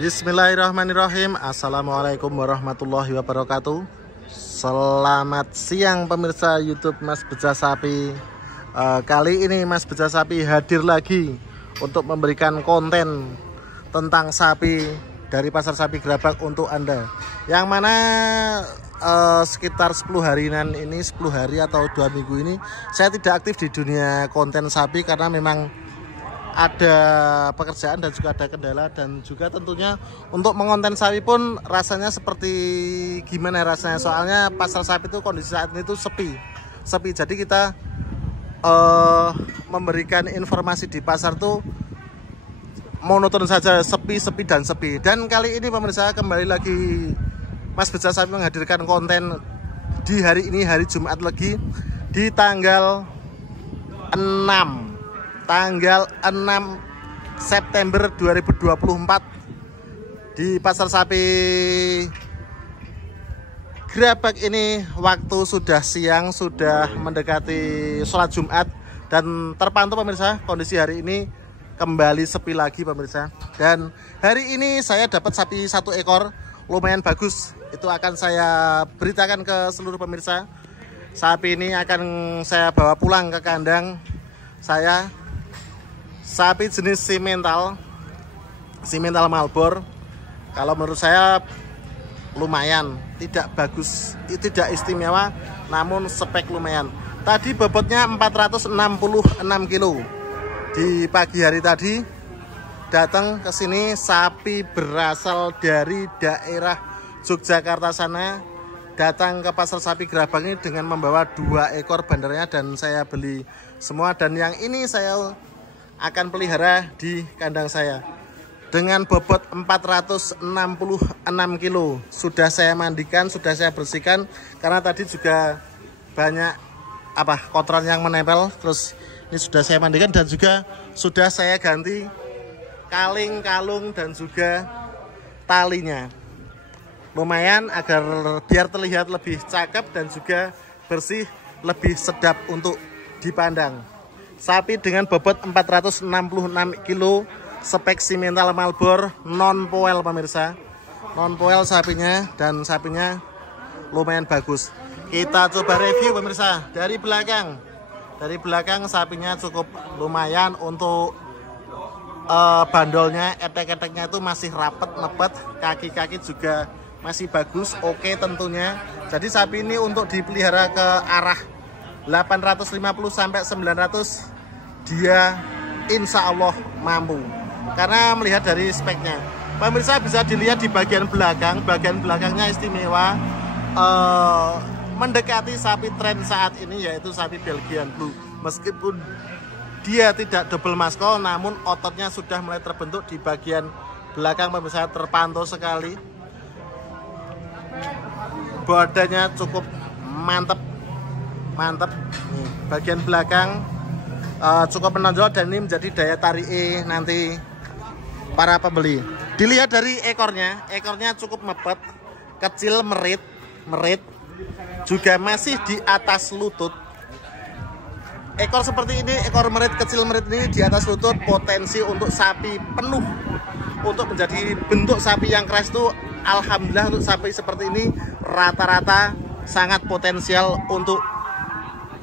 Bismillahirrahmanirrahim. Assalamualaikum warahmatullahi wabarakatuh. Selamat siang pemirsa YouTube Mas Beja Sapi. Kali ini Mas Beja Sapi hadir lagi untuk memberikan konten tentang sapi dari Pasar Sapi Gerabak untuk Anda. Yang mana sekitar 10 harian ini, 10 hari atau 2 minggu ini saya tidak aktif di dunia konten sapi karena memang ada pekerjaan dan juga ada kendala, dan juga tentunya untuk mengonten sapi pun rasanya seperti gimana rasanya, soalnya pasar sapi itu kondisi saat ini itu sepi. Jadi kita memberikan informasi di pasar tuh monoton saja, sepi. Dan kali ini pemirsa, kembali lagi Mas Beja Sapi menghadirkan konten di hari ini, hari Jumat lagi, di tanggal 6 September 2024 di Pasar Sapi Gerabak ini. Waktu sudah siang, sudah mendekati sholat Jumat, dan terpantau pemirsa kondisi hari ini kembali sepi lagi pemirsa. Dan hari ini saya dapat sapi 1 ekor lumayan bagus, itu akan saya beritakan ke seluruh pemirsa. Sapi ini akan saya bawa pulang ke kandang saya. Sapi jenis simental Malbor. Kalau menurut saya lumayan, tidak bagus, tidak istimewa, namun spek lumayan. Tadi bobotnya 466 kilo. Di pagi hari tadi datang ke sini, sapi berasal dari daerah Yogyakarta sana, datang ke Pasar Sapi Gerabak ini dengan membawa 2 ekor bandarnya, dan saya beli semua. Dan yang ini saya akan pelihara di kandang saya dengan bobot 466 kilo. Sudah saya mandikan, sudah saya bersihkan, karena tadi juga banyak kotoran yang menempel. Terus ini sudah saya mandikan dan juga sudah saya ganti kaling, kalung, dan juga talinya. Lumayan agar biar terlihat lebih cakep dan juga bersih, lebih sedap untuk dipandang. Sapi dengan bobot 466 kilo, spek simental Malbor, non poel pemirsa. Non poel sapinya, dan sapinya lumayan bagus. Kita coba review pemirsa dari belakang. Dari belakang sapinya cukup lumayan untuk bandolnya, etek-eteknya itu masih rapet, nepet, kaki-kaki juga masih bagus, oke tentunya. Jadi sapi ini untuk dipelihara ke arah 850 sampai 900 dia insya Allah mampu, karena melihat dari speknya. Pemirsa bisa dilihat di bagian belakangnya istimewa, mendekati sapi tren saat ini, yaitu sapi Belgian Blue. Meskipun dia tidak double maskol, namun ototnya sudah mulai terbentuk di bagian belakang pemirsa, terpantau sekali. Badannya cukup mantep. Nih, bagian belakang cukup menonjol, dan ini menjadi daya tarik nanti para pembeli. Dilihat dari ekornya cukup mepet, kecil, merit, juga masih di atas lutut. Ekor seperti ini, ekor merit, kecil merit ini di atas lutut, potensi untuk sapi penuh untuk menjadi bentuk sapi yang keras itu, alhamdulillah untuk sapi seperti ini rata-rata sangat potensial untuk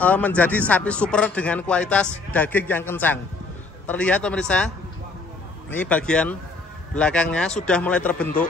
menjadi sapi super dengan kualitas daging yang kencang. Terlihat pemirsa, ini bagian belakangnya sudah mulai terbentuk,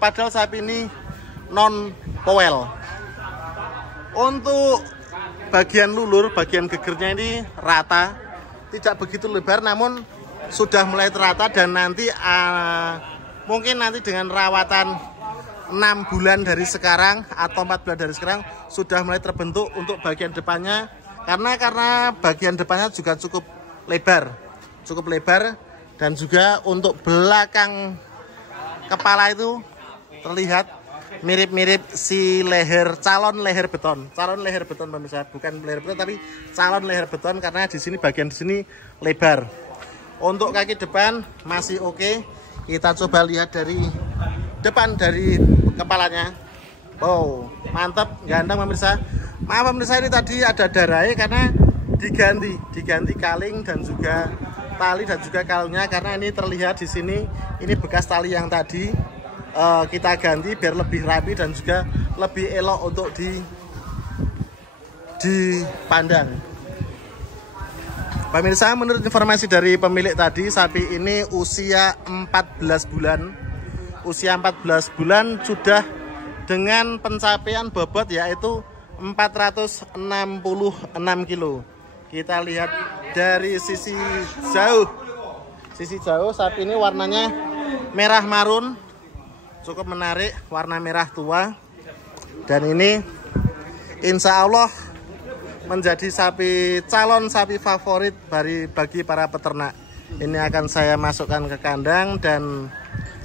padahal sapi ini non poel. Untuk bagian lulur, bagian gegernya ini rata, tidak begitu lebar, namun sudah mulai terata, dan nanti mungkin nanti dengan rawatan 6 bulan dari sekarang atau 4 bulan dari sekarang sudah mulai terbentuk untuk bagian depannya, karena bagian depannya juga cukup lebar, dan juga untuk belakang kepala itu terlihat mirip-mirip si calon leher beton pemirsa, bukan leher beton tapi calon leher beton, karena di sini bagian di sini lebar. Untuk kaki depan masih oke. Kita coba lihat dari depan, dari kepalanya. Wow, mantap, ganteng pemirsa. Maaf pemirsa, ini tadi ada darahnya karena diganti kaling dan juga tali dan juga kalungnya, karena ini terlihat di sini ini bekas tali yang tadi kita ganti biar lebih rapi dan juga lebih elok untuk dipandang. Pemirsa, menurut informasi dari pemilik tadi, sapi ini usia 14 bulan. Usia 14 bulan sudah dengan pencapaian bobot yaitu 466 kilo. Kita lihat dari sisi jauh. Sisi jauh sapi ini warnanya merah marun. Cukup menarik, warna merah tua. Dan ini insya Allah menjadi calon sapi favorit bagi para peternak. Ini akan saya masukkan ke kandang, dan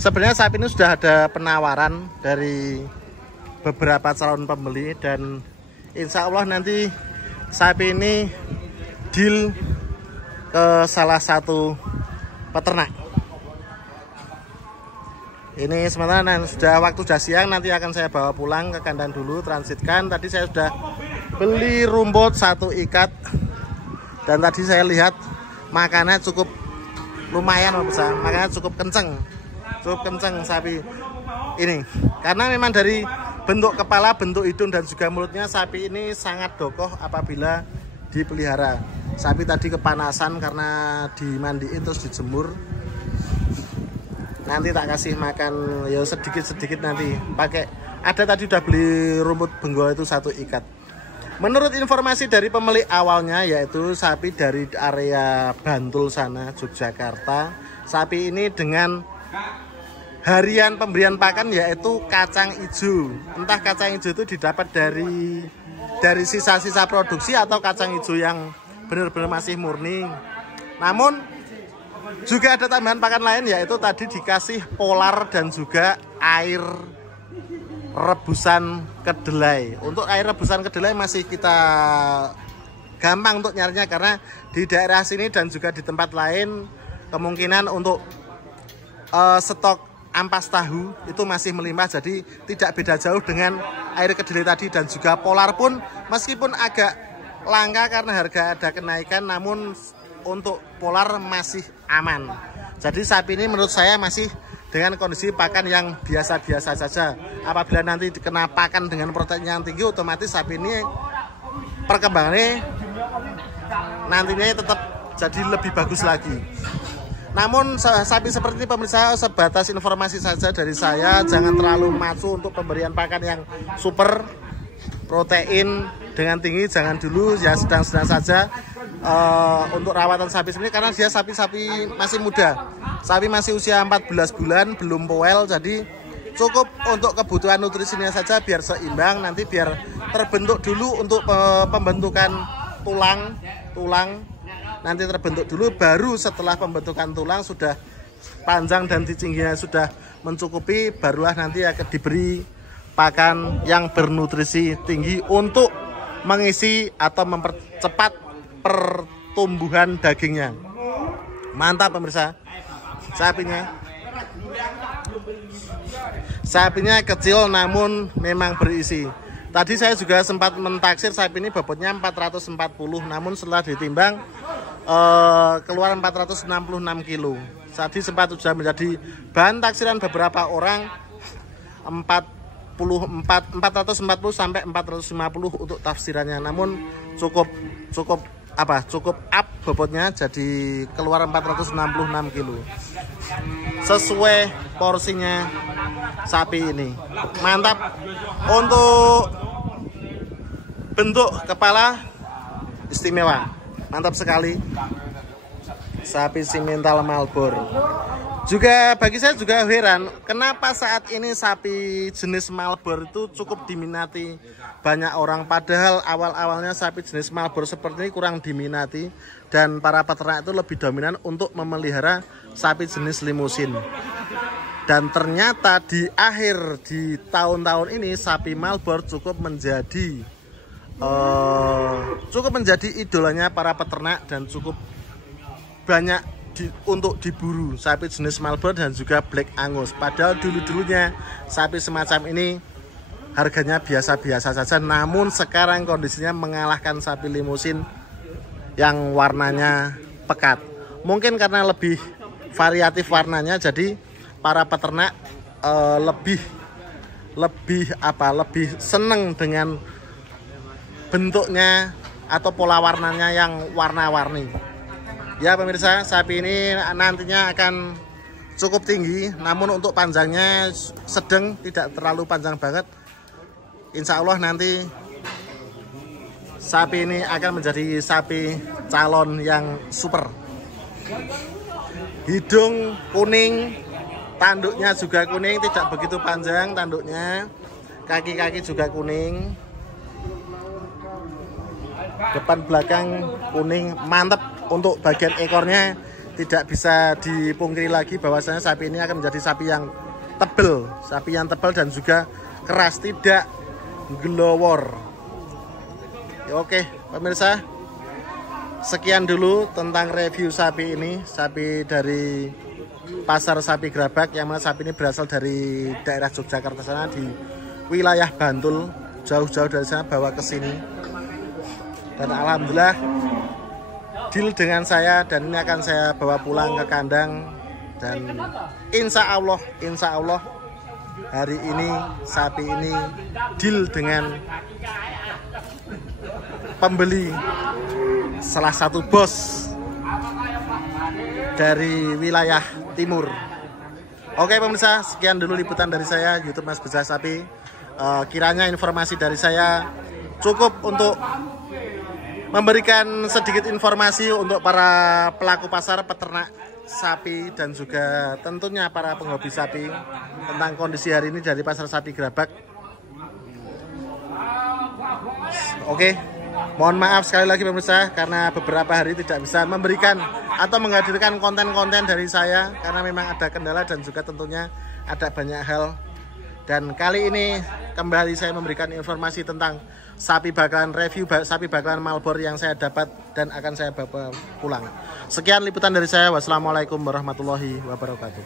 sebenarnya sapi ini sudah ada penawaran dari beberapa calon pembeli, dan insya Allah nanti sapi ini deal ke salah satu peternak. Ini sementara waktu sudah siang, nanti akan saya bawa pulang ke kandang dulu, transitkan. Tadi saya sudah beli rumput 1 ikat, dan tadi saya lihat makannya cukup lumayan, makannya cukup kenceng sapi ini, karena memang dari bentuk kepala, bentuk hidung, dan juga mulutnya sapi ini sangat dokoh apabila dipelihara. Sapi tadi kepanasan karena dimandiin terus dijemur. Nanti tak kasih makan ya sedikit-sedikit nanti. Ada tadi udah beli rumput benggol itu 1 ikat. Menurut informasi dari pemilik awalnya, yaitu sapi dari area Bantul sana, Yogyakarta. Sapi ini dengan harian pemberian pakan yaitu kacang hijau. Entah kacang hijau itu didapat dari sisa-sisa produksi atau kacang hijau yang benar-benar masih murni. Namun juga ada tambahan pakan lain, yaitu tadi dikasih polar dan juga air rebusan kedelai. Untuk air rebusan kedelai masih kita gampang untuk nyarinya, karena di daerah sini dan juga di tempat lain kemungkinan untuk stok ampas tahu itu masih melimpah, jadi tidak beda jauh dengan air kedelai tadi. Dan juga polar pun meskipun agak langka karena harga ada kenaikan, namun untuk polar masih aman. Jadi sapi ini menurut saya masih dengan kondisi pakan yang biasa-biasa saja. Apabila nanti dikena pakan dengan protein yang tinggi, otomatis sapi ini perkembangannya nantinya tetap jadi lebih bagus lagi. Namun sapi seperti ini pemirsa, sebatas informasi saja dari saya. Jangan terlalu macu untuk pemberian pakan yang super protein dengan tinggi, jangan dulu, ya sedang-sedang saja. Untuk rawatan sapi sendiri, karena dia sapi-sapi masih muda, sapi masih usia 14 bulan, belum poel, jadi cukup untuk kebutuhan nutrisinya saja biar seimbang. Nanti biar terbentuk dulu untuk pembentukan tulang nanti terbentuk dulu, baru setelah pembentukan tulang sudah panjang dan tingginya sudah mencukupi, barulah nanti akan diberi pakan yang bernutrisi tinggi untuk mengisi atau mempercepat pertumbuhan dagingnya. Mantap pemirsa. Sapinya kecil namun memang berisi. Tadi saya juga sempat mentaksir sapi ini bobotnya 440, namun setelah ditimbang keluar 466 kilo. Tadi sempat sudah menjadi bahan taksiran beberapa orang 440 sampai 450 untuk tafsirannya. Namun cukup up bobotnya, jadi keluar 466 kilo. Sesuai porsinya sapi ini. Mantap. Untuk bentuk kepala istimewa. Mantap sekali. Sapi Simmental Malboro. Juga bagi saya juga heran, kenapa saat ini sapi jenis Malboro itu cukup diminati banyak orang, padahal awal-awalnya sapi jenis Malboro seperti ini kurang diminati, dan para peternak itu lebih dominan untuk memelihara sapi jenis limusin. Dan ternyata di tahun-tahun ini sapi Malboro cukup menjadi idolanya para peternak, dan cukup banyak untuk diburu sapi jenis Malboro dan juga Black Angus. Padahal dulu-dulunya sapi semacam ini harganya biasa-biasa saja, namun sekarang kondisinya mengalahkan sapi limusin yang warnanya pekat. Mungkin karena lebih variatif warnanya, jadi para peternak lebih seneng dengan bentuknya atau pola warnanya yang warna-warni. Ya pemirsa, sapi ini nantinya akan cukup tinggi, namun untuk panjangnya sedang, tidak terlalu panjang banget. Insya Allah nanti sapi ini akan menjadi sapi calon yang super. Hidung kuning, tanduknya juga kuning, tidak begitu panjang tanduknya. Kaki-kaki juga kuning. Depan belakang kuning, mantap. Untuk bagian ekornya tidak bisa dipungkiri lagi bahwasanya sapi ini akan menjadi sapi yang tebal, dan juga keras, tidak glowor. Oke pemirsa, sekian dulu tentang review sapi ini, sapi dari pasar sapi Gerabak, yang mana sapi ini berasal dari daerah Yogyakarta sana, di wilayah Bantul, jauh-jauh dari sana bawa ke sini. Dan alhamdulillah deal dengan saya, dan ini akan saya bawa pulang ke kandang. Dan insya Allah hari ini sapi ini deal dengan pembeli, salah satu bos dari wilayah timur. Oke pemirsa, sekian dulu liputan dari saya, YouTube Mas Bedah Sapi. Kiranya informasi dari saya cukup untuk memberikan sedikit informasi untuk para pelaku pasar, peternak sapi, dan juga tentunya para penghobi sapi tentang kondisi hari ini dari pasar sapi Gerabak. Oke, mohon maaf sekali lagi pemirsa karena beberapa hari tidak bisa memberikan atau menghadirkan konten-konten dari saya karena memang ada kendala dan juga tentunya ada banyak hal. Dan kali ini kembali saya memberikan informasi tentang sapi bakalan review, sapi bakalan Malbor yang saya dapat dan akan saya bawa pulang. Sekian liputan dari saya. Wassalamualaikum warahmatullahi wabarakatuh.